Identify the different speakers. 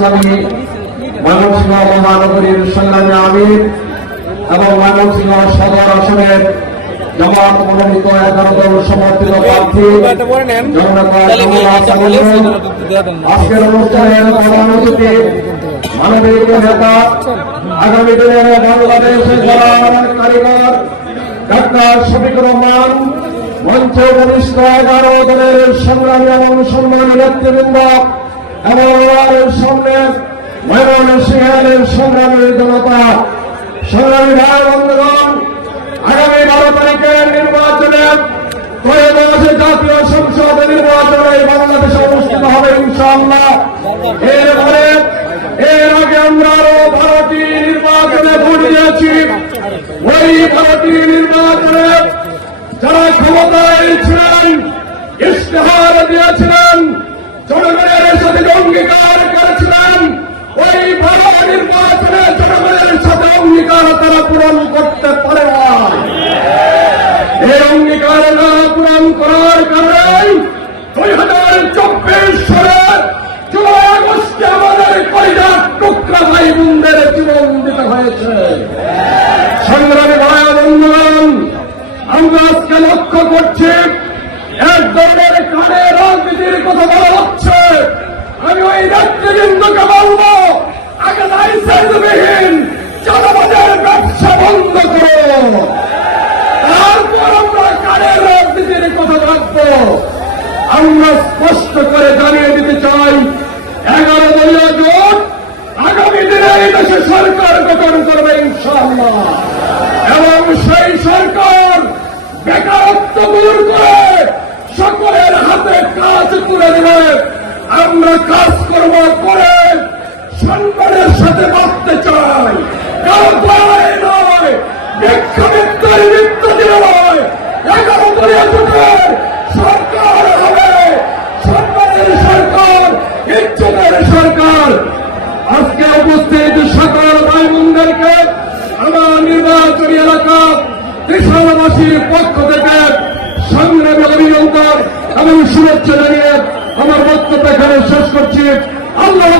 Speaker 1: ইসলামী ময়মনসিংহ মহানগরীর সংগ্রামী আমির এবং ময়মনসিংহ সদর আসনের জামাত মনোনীত এগারো দল সমর্থিত প্রার্থী জননেতা কমল হাসান মন্ডল, আজকের অনুষ্ঠানের প্রধান অতিথি মানবিক নেতা আগামী দিনের বাংলাদেশের কারিগর ডাক্তার শফিকুর রহমান মঞ্চ বরিষ্ঠ এগারো দলের সংগ্রামী এবং সম্মানী সামনে ময়মন সিংহের সংগ্রামী জনতা, সংগ্রামী ভাই বন্ধুগণ নির্বাচনে ত্রয়োদশ জাতীয় সংসদ নির্বাচনে বাংলাদেশে অনুষ্ঠিত হবে ইনশাআল্লাহ। এরপরে এর আগে আমরা আরও নির্বাচনে ভোট দিয়েছি। ওই বারোটি নির্বাচনে যারা ক্ষমতায় ছিলেন, ইশতেহার দিয়েছিলেন, জনগণের সাথে অঙ্গীকার করেছিলেন ওই ভালো নির্বাচনে জনগণের সাথে অঙ্গীকার তারা পূরণ করতে পারে এই অঙ্গীকার না পূরণ করার কারণে দুই হাজার চব্বিশ ভাই বোনদের জীবন হয়েছে। সংগ্রামী ভাই বন্ধুগণ লক্ষ্য করছি, এক ধরনের কানে রাজনীতির কথা বলা হচ্ছে। আমি ওই নেতৃবৃন্দকে বলব, আগে লাইসেন্সবিহীন চাঁদাবাজের ব্যবসা বন্ধ করো। তারপর আমরা কারের রাজনীতির কথা রাখব আমরা স্পষ্ট করে জানিয়ে দিতে চাই এগারো দলীয় জোট আগামী দিনে এই দেশে সরকার গঠন করবে ইনশাআল্লাহ এবং সেই সরকার বেকারত্ব দূর করে সকলের হাতে কাজ করে দেবে আমরা কাজ করব করে সম্মানের সাথে বাঁচতে চাই। নয় সরকার হবে। সরকার আজকে উপস্থিত সকল ভাই বোনদেরকে আমার নির্বাচনী এলাকা কৃষকবাসীর পক্ষ থেকে সংগ্রামী অভিনন্দন এবং শুভেচ্ছা জানিয়ে আমার বক্তব্য এখানে শেষ করছি। আল্লাহ